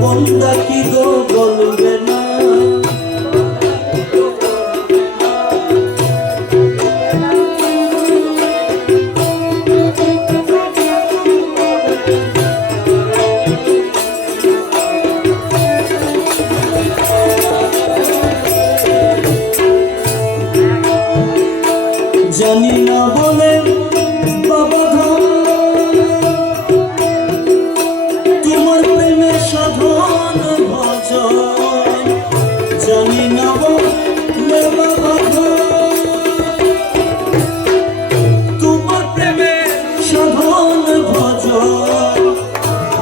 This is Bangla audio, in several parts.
বন্ধা কি গো বলবে না জানি না বলে বাবা তোমার প্রেমে সাধন ভজন জানি না বলে বাবা তোমার প্রেমে সাধন ভজন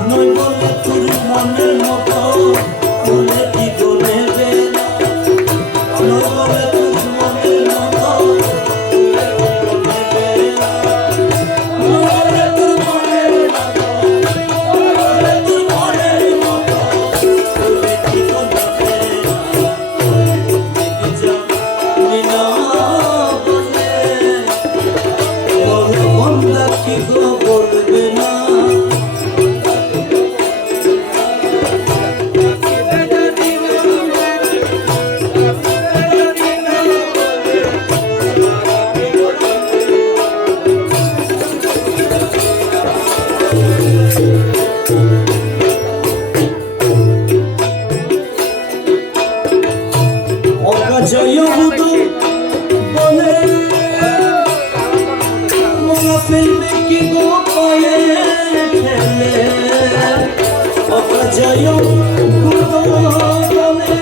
নয় বলে তোর মনের মতো বলে কি করে নয় বলে তোর মনের মতো জয় বুধু বলে মোরা ফেলবে কি গো পায়ে ফেলে জয় বুধু বলে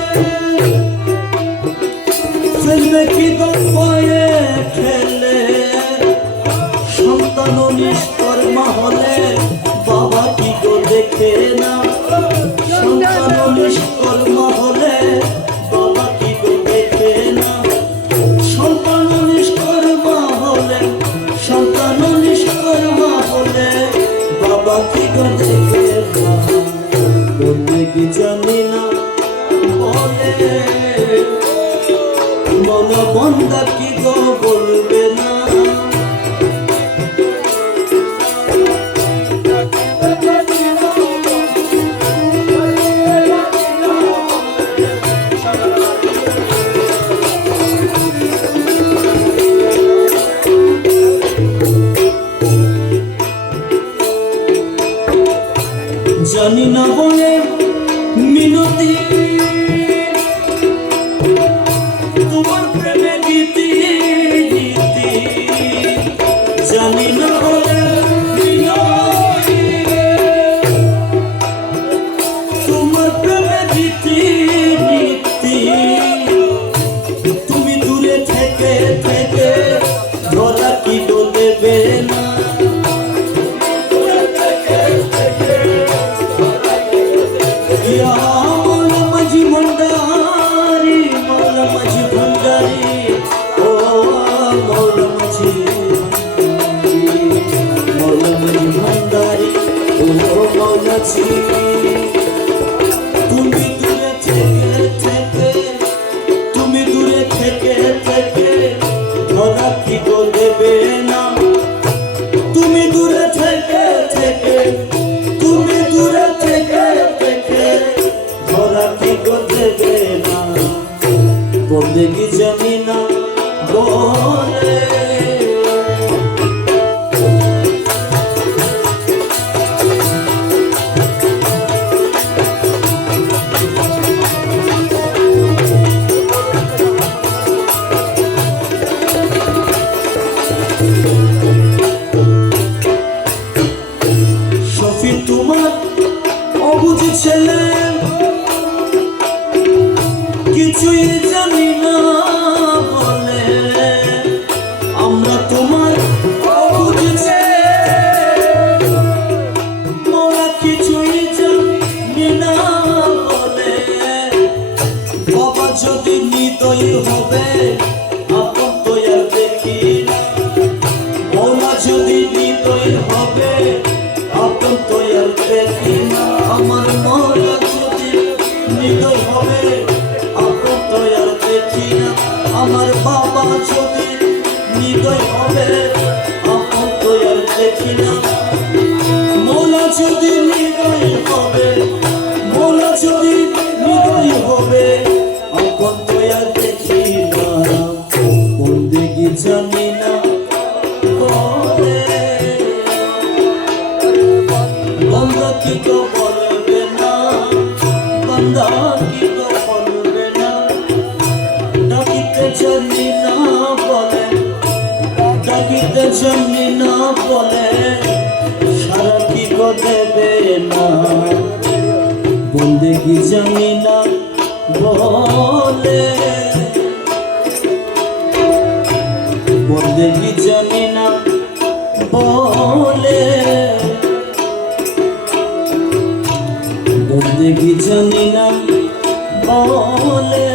ফেলবে কি গো পায়ে ফেলে সন্তান নিষ্কর্মা হলে বাবা কি গো দেখে না সন্তান নিষ্কর্মা হলে বাবা কি গো দেখে না সন্তান নিষ্কর্মা হলে সন্তান নিষ্কর্মা হলে বাবা কি গো দেখে না বলতে কি জানি না বলে মন বন্ধা কি গো বলবে না জানি না বলে মিনতি তোমার প্রেমে গীতি গীতি জানি না বলে মিনতি তোমার প্রেমে গীতি গীতি তুমি দূরে থেকে থেকে ধরা কি বলবে না মৌলা মাঝি ভান্ডারি মৌলা মাঝি ভান্ডারি ও মৌলা মাঝি ভান্ডারি ও মৌলাছি তুমি দূরে থেকে থেকে তুমি দূরে থেকে থেকে ধরা কি গো দেবে না তুমি দূরে থেকে থেকে তুমি দূরে থেকে থেকে ধরা কি গো দেবে না বলতে কি জানি না বলে সফি তোমার অবুঝ ছেলে কিছুই জানি না বলে আমরা তোমার অবুঝ ছেলে মোরা কিছুই জানি না বলে হবে আপন তো আর দেখি না। মৌলা যদি হৃদয় হবে আপন তো আর দেখি না। আমার মৌলা যদি হৃদয় হবে আপন তো আর দেখি না। আমার বাবা যদি হৃদয় হবে আপন তো আর দেখি না। মৌলা যদি হৃদয় হবে, মৌলা যদি হৃদয় হবে আপন তো আর দেখি না। বন্দেগি জানি না বলে, বান্দা কি তো বলবে না, বান্দা কি তো বলবে না। ডাকিতে জানি না বলে, ডাকিতে জানি না বলে, সারা কি তো দেবে না। বন্দেগি জানি না বলে, বন্দেগি জানি না বলে, বন্দেগি জানি না বলে।